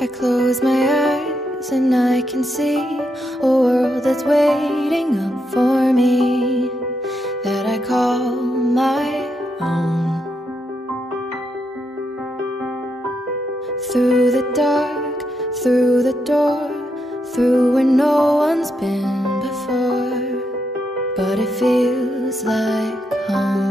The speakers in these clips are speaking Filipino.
I close my eyes and I can see a world that's waiting up for me, that I call my own. Through the dark, through the door, through where no one's been before, but it feels like home.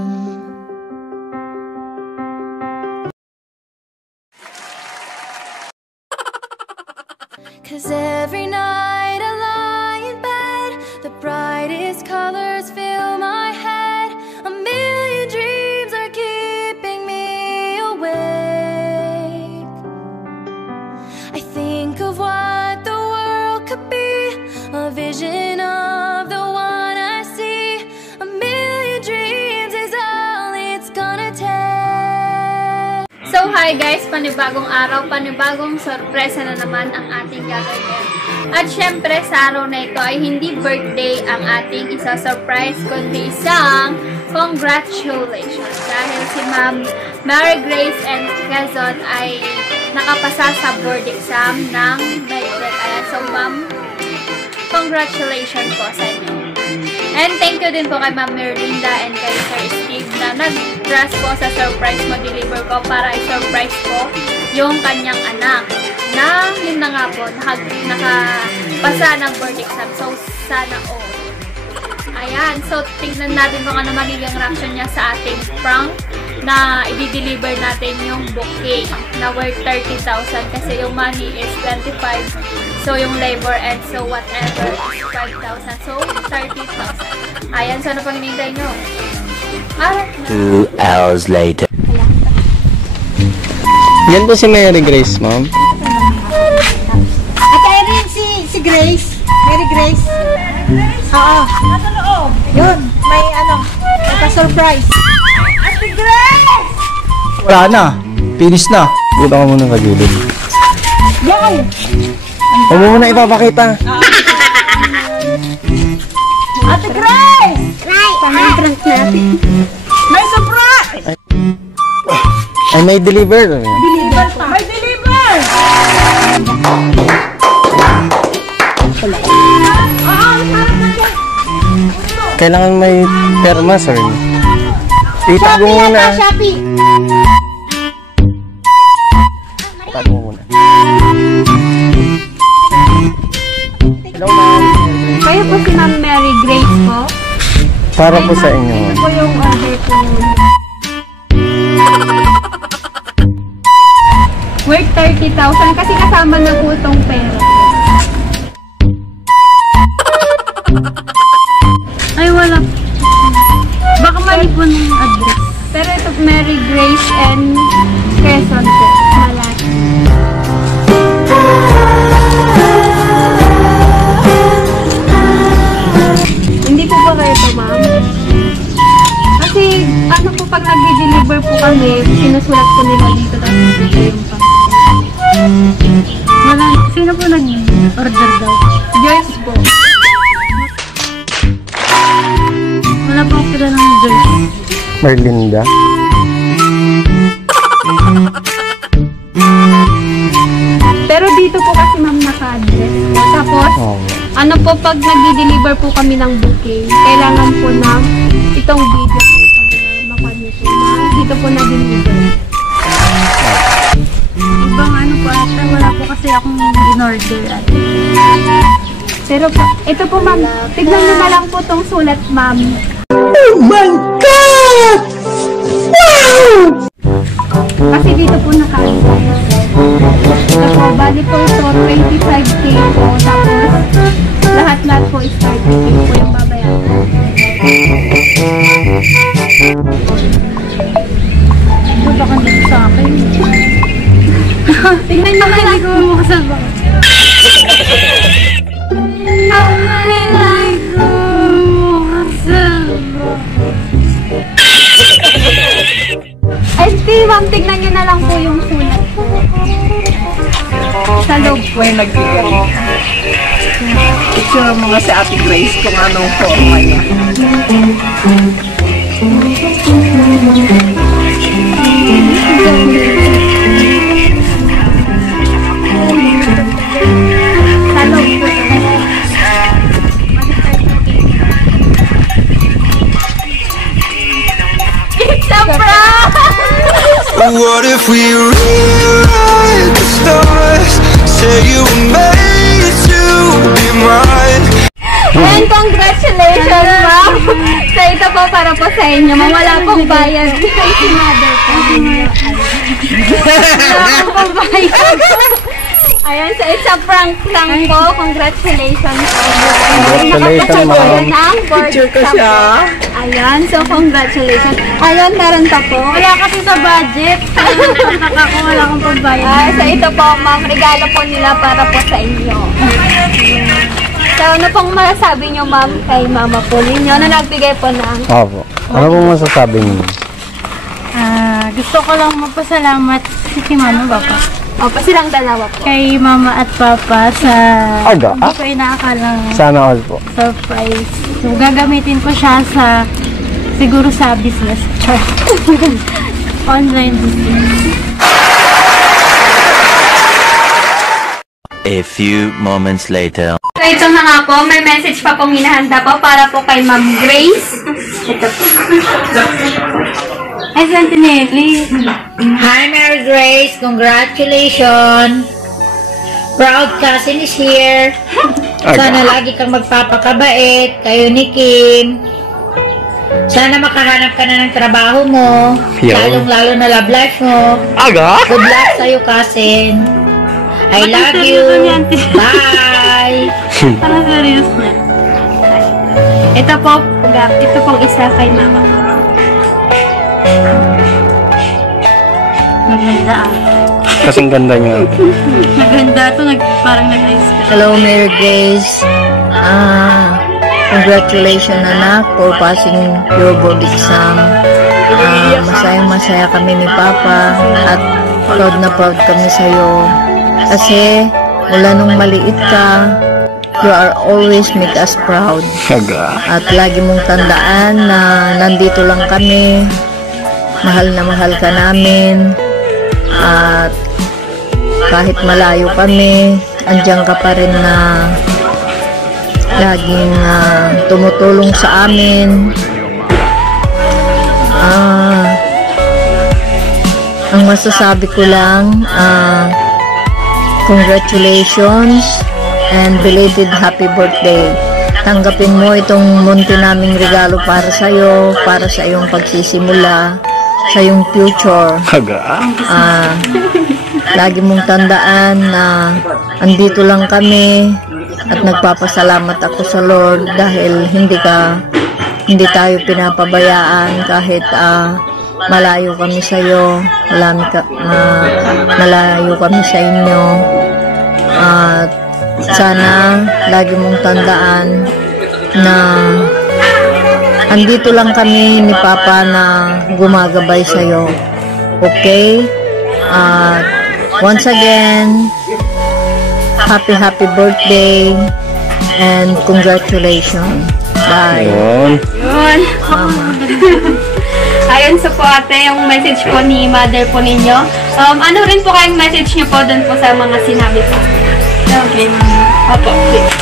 Cause every night I lie in bed, the brightest colors fill my head. A million dreams are keeping me awake. I think of what the world could be, a vision of the one I see. A million dreams is all it's gonna take. So hi guys, panibagong araw, panibagong sorpresa na naman ang ating gagawin. At syempre sa araw na ito ay hindi birthday ang ating isa-surprise, kundi isang congratulations. Dahil si Ma'am Mary Grace and Quezon ay nakapasa sa board exam ng Medred. Ayan, so Ma'am, congratulations po sa inyo. And thank you din po kay Ma'am Merlinda and kay Sir Steve na nag-trust po sa surprise mo-deliver ko para i-surprise po yung kanyang anak na yun na nga po, nakapasa ng board exam. So, sana all. Ayan, so tingnan natin kung ano magiging reaction niya sa ating prank na i-deliver natin yung bouquet na worth 30,000 kasi yung money is 25. So, yung labor and so whatever is 5,000. So, 30,000. Ayan, so ano pang hinihintay nyo? 2 hours later. Yan po si Mary Grace, ma'am. At ayun si Grace. Mary Grace. Oo. Nasa loob. Yun. May nagka-surprise. Ate Grace! Wala na. Finish na. Dito ka muna kagilid. Yan! Huwag mo muna ipapakita. Ate Grace! Paano prank natin? May surprise! Ay, may deliver. Deliver pa. May deliver! Kailangan may perma, sir. Itago mo muna. Shopee! Itago mo muna. Hello, ma'am. Kayo po si Ma'am Mary Grace po. Para po sa inyo. Ito po yung order po. Worth 30,000 kasi kasama na po itong pera. Ay, wala. Baka mali po ng address. Pero ito, Mary Grace and Quezon po. Malaki. Hindi po ba kayo ito, ma'am? Kasi, ano po, pag nag-deliver po kami, sinusulat po nila dito, tapos dito yung pang. Wala, sino po nag-order daw? Joyce po. Wala po ako ng Joyce. Merlinda. Pero dito po kasi ma'am naka-address. Tapos, ano po pag nag-deliver po kami ng bouquet, kailangan po na itong video po para makuha po na dito po na-deliver. Ibang ano po ata, wala po kasi akong in-order at. Pero po, ito po ma'am, tignan nyo na lang po tong sulat ma'am. Oh my God! Wow! Kasi dito po naka-address. Ito po, bali po ito, 25K po. Tapos, lahat-lahat po is 30K po yung babayaran. Ito baka dito sa akin. Tingnan nyo lang, hindi ko makasama. Ay, ma'am, tignan nyo na lang po yung sulat po. Sa loob po. May nagbigay. Picture mo nga si Ate Grace kung anong forma niya. if we rewrite the stars? Say you were made to be mine. And congratulations, ma'am! So ito po para po sa inyo. Ma'am, wala pong bayad. Si mother po. Wala pong bayad. Ayan, so it's a prank lang po. Congratulations po. Congratulations, ma'am. Picture ko siya. Ayan, so congratulations. Ayan, meron pa po. Wala kasi sa budget. Ako wala akong pagbayad. So ito po, ma'am, regalo po nila para po sa inyo. So ano pong masasabi nyo, ma'am, kay mama po ninyo na nagbigay po ng... Opo. Ano pong masasabi niyo? Gusto ko lang magpasalamat si mama, papa. Opo, silang dalawa po. Kay mama at papa sa Aga? hindi ko inaakalang Sana all po. surprise. So, gagamitin ko siya sa siguro sa business. Char. Online business. A few moments later. So ito na nga po, may message pa pong hinahanda po para po kay Ma'am Grace. Ito po. Ay, Santinelli. Hi, Mary Grace. Congratulations. Proud cousin is here. Sana lagi kang magpapakabait. Kayo ni Kim. Sana makahanap ka na ng trabaho mo. Lalong-lalo na love life mo. Good luck sa'yo, cousin. I love you. Bye. Parang serious na. Ito pong isa kay Mama po. Maganda ah. Kasing ganda niya. Maganda ito. Parang nag-ice ka. Hello, Mary Grace. Congratulations, anak, for passing your board exam. Masaya-masaya kami ni Papa at proud na proud kami sa'yo. Kasi mula nung maliit ka, you are always make us proud. At lagi mong tandaan na nandito lang kami. Mahal na mahal ka namin. At kahit malayo kami, andyan ka pa rin na laging tumutulong sa amin. Ang masasabi ko lang, congratulations and belated happy birthday. Tanggapin mo itong munti naming regalo para sa'yo, para sa iyong pagsisimula, sa iyong future. Lagi mong tandaan na andito lang kami at nagpapasalamat ako sa Lord dahil hindi tayo pinapabayaan kahit malayo kami sa iyo, malayo kami sa inyo. At sana lagi mong tandaan na andito lang kami ni Papa na gumagabay sa iyo. Okay? At once again, happy birthday and congratulations. Bye. Yun. Ayun, so po ate, yung message po ni mother po ninyo. Ano rin po kayong message niyo po dun po sa mga sinabi po? Okay, mama. Opo, please.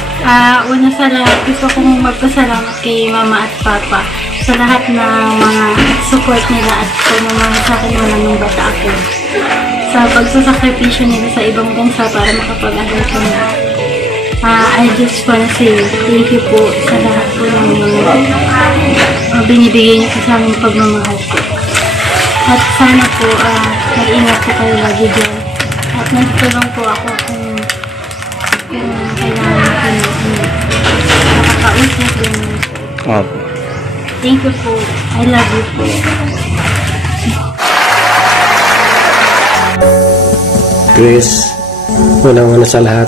Una sa lahat, gusto kong magpasalamat kay mama at papa sa lahat ng mga support nila at pagmamahal sa akin wala nung bata ako. Sa pagsasakripisyo nila sa ibang bansa para makapag-aral kami. I just wanna say thank you po sa lahat po ng binibigay niyo po sa aming pagmamahal po. At sana po, mag-ingat po kayo lagi dyan. At nagtulong po ako kung kailangan ko nakakausap din. Thank you po. I love you po. Grace, unang-una sa lahat,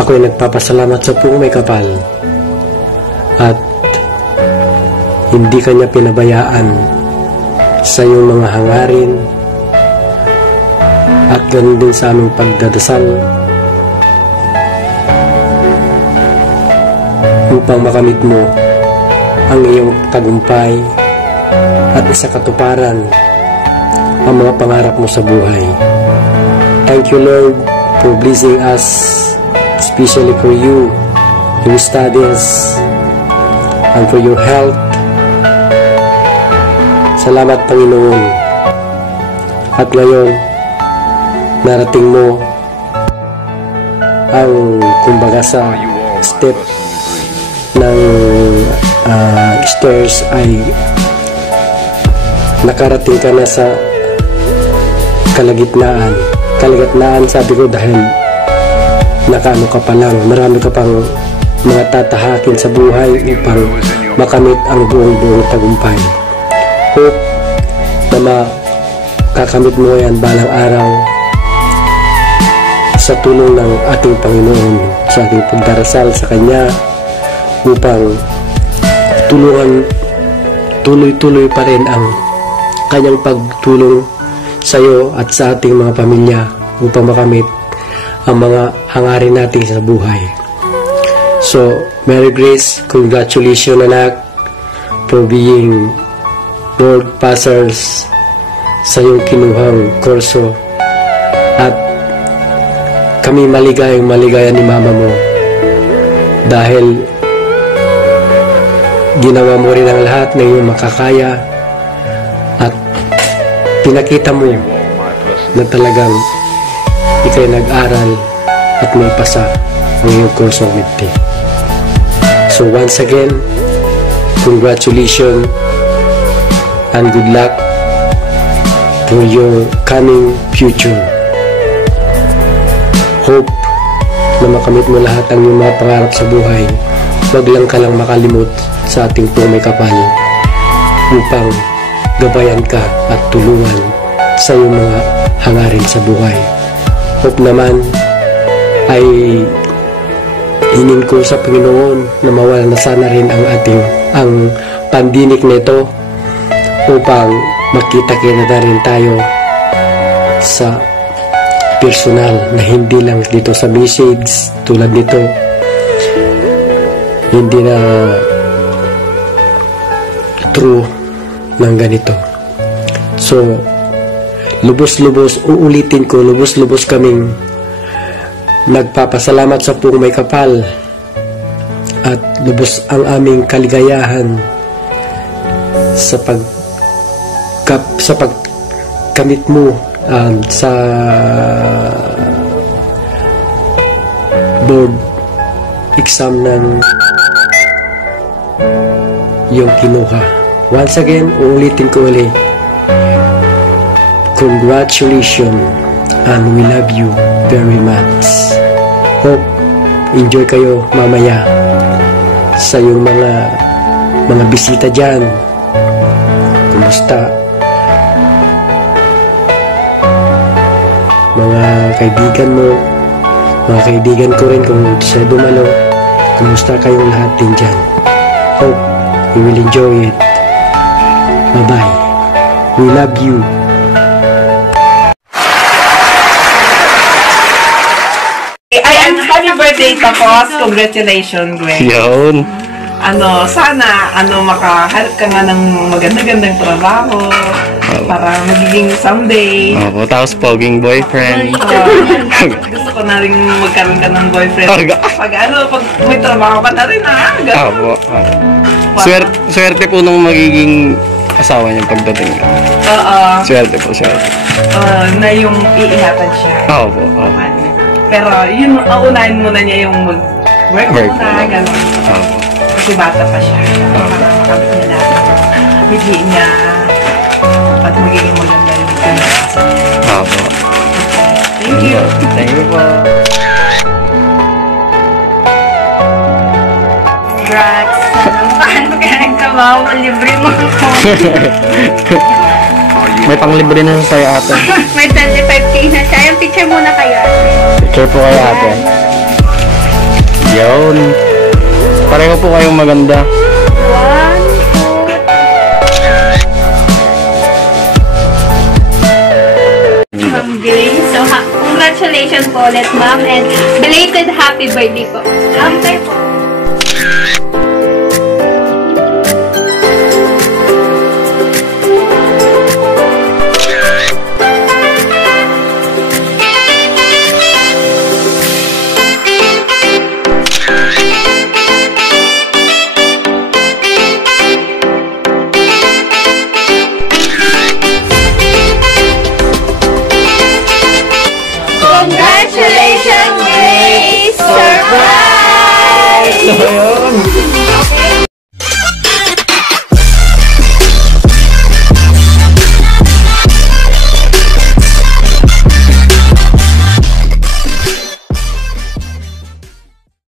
ako'y nagpapasalamat sa buong may kapal at hindi kanya pinabayaan sa iyong mga hangarin at ganun din sa aming pagdadasal upang makamit mo ang iyong tagumpay at isa katuparan ang mga pangarap mo sa buhay. Thank you, Lord, for blessing us, especially for you, your studies, and for your health. Salamat, Panginoon. At ngayon, narating mo ang kumbaga sa step ng stairs ay nakarating ka na sa kalagitnaan sabi ko, dahil nakaano ka pa lang, marami ka pang mga tatahakin sa buhay upang makamit ang buong tagumpay. Hope na makakamit mo yan balang araw sa tulong ng ating Panginoon, sa ating pagdarasal sa Kanya upang tulungan tuloy-tuloy pa rin ang Kanyang pagtulong sa iyo at sa ating mga pamilya upang makamit ang mga hangarin natin sa buhay. So, Mary Grace, congratulations anak for being Lord Passers sa iyong kinuhang kurso, at kami maligaya ni mama mo dahil ginawa mo rin ang lahat ng iyong makakaya at pinakita mo na talagang ikay nag-aral at may pasa ang iyong kurso with me. So once again, congratulations and good luck for your coming future. Hope na makamit mo lahat ang iyong mga pangarap sa buhay. Wag lang ka lang makalimot sa ating may kapal upang gabayan ka at tulungan sa iyong mga hangarin sa buhay. Hope naman ay hingin ko sa Panginoon na mawala na sana rin ang pandinig nito upang makita-kita na rin tayo sa personal na hindi lang dito sa message tulad nito, hindi na true ng ganito. So lubos-lubos, uulitin ko, lubos-lubos kaming nagpapasalamat sa Pong May Kapal at lubos ang aming kaligayahan sa pagkamit mo sa board exam ng iyong kinuha. Once again, uulitin ko ulit, congratulations and we love you very much. Hope enjoy kayo mamaya sa yung mga bisita dyan. Kumusta? Mga kaibigan mo, mga kaibigan ko rin kung sa dumalo, kumusta kayong lahat din dyan? Hope you will enjoy it. Bye-bye. We love you. Happy birthday, tapos congratulations, Gwen. Yun. Sana, makahanap ka nga ng maganda-gandang trabaho para magiging someday. Opo, tapos poging boyfriend. Gusto ko na rin magkaroon ka ng boyfriend. Pag may trabaho ka na rin, Opo. Swerte po nung magiging asawa niya pagdating. Swerte po. Na yung iingatan siya. Opo. Pero yun, unahin muna niya yung work muna, gano'n. Kasi bata pa siya. Para makamit niya lahat ng bigay niya at magiging maganda yung pinasa niya. Thank you. Thank you po. Congrats! Paano kaya nagtrabaho? Libre mo ako. May panglibre na sa'yo ate. May 25k na siya. Yung picture muna kayo. Picture po kayo ate. Yun. Pareho po kayong maganda. 1, 2. Ma'am Grace. So, congratulations po ulit ma'am. And belated happy birthday po. After po.